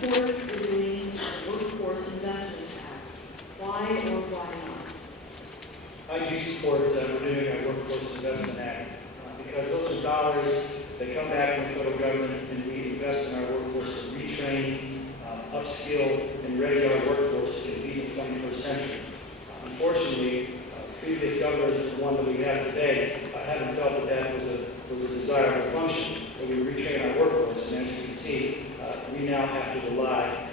support the doing of Workforce Investment Act? Why or why not? I do support renewing our Workforce Investment Act because those are dollars that come back from the federal government and we invest in our workforce to retrain, upskill, and ready our workforce to meet the 21st century. Unfortunately, previous governors, the one that we have today, haven't felt that that was a desirable function, that we retrain our workforce, and as you can see, we now have to rely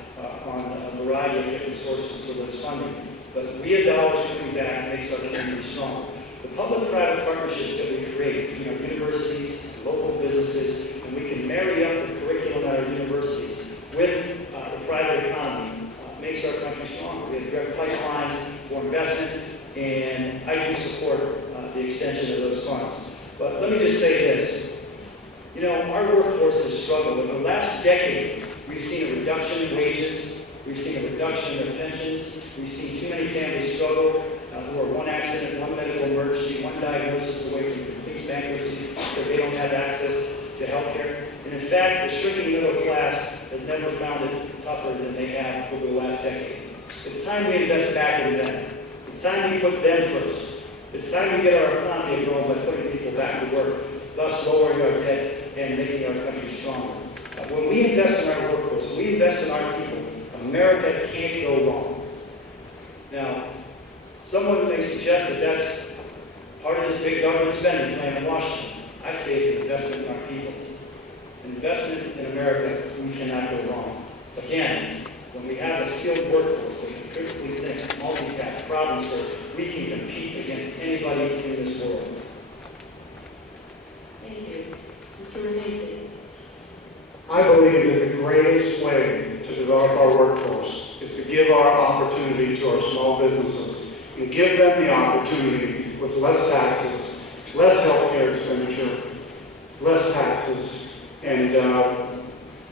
on a variety of different sources for those funding. But we have dollars coming back makes our community stronger. The public-private partnerships that we create between our universities, local businesses, and we can marry up the curriculum at our universities with the private economy makes our country stronger. We have direct pipelines for investment, and I do support the extension of those funds. But let me just say this. You know, our workforce has struggled. In the last decade, we've seen a reduction in wages. We've seen a reduction in their pensions. We've seen too many families struggle who are one accident, one medical emergency, one diagnosis away from complete bankruptcy because they don't have access to health care. And in fact, the shrinking middle class has never found it tougher than they have over the last decade. It's time we invest back in them. It's time we put them first. It's time we get our economy going by putting people back to work, thus lowering our debt and making our country stronger. When we invest in our workforce, when we invest in our people, America can't go wrong. Now, someone may suggest that that's part of this big government spending plan in Washington. I say it's investment in our people. An investment in America, we cannot go wrong. Again, when we have a skilled workforce that can critically think, multitask, problem solve, we can compete against anybody in this world. Thank you. Mr. Renacci. I believe that the greatest way to develop our workforce is to give our opportunity to our small businesses and give them the opportunity with less taxes, less health care expenditure, less taxes, and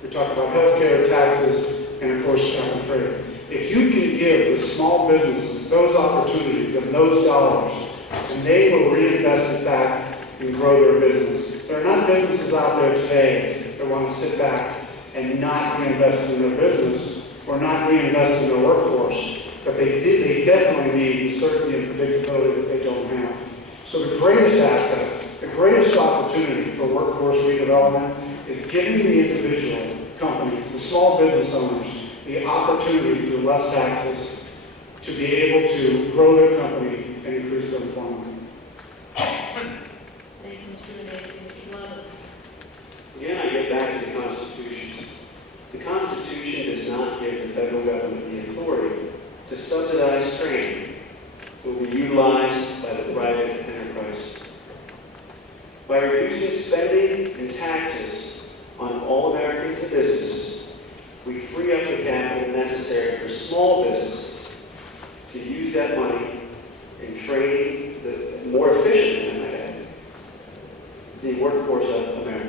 we talk about health care, taxes, and of course cap and trade. If you can give the small businesses those opportunities and those dollars, and they will reinvest it back and grow their business. There are not businesses out there today that want to sit back and not reinvest in their business or not reinvest in their workforce, but they definitely need certainty and predictability that they don't have. So the greatest asset, the greatest opportunity for workforce redevelopment is giving the individual companies, the small business owners, the opportunity through less taxes to be able to grow their company and increase their employment. Thank you, Mr. Renacci. Mr. Blevins. Again, I get back to the Constitution. The Constitution does not give the federal government the authority to subsidize training that will be utilized by the private enterprise. By reducing spending and taxes on all Americans and businesses, we free up the capital necessary for small businesses to use that money in training the more efficient, the workforce of America.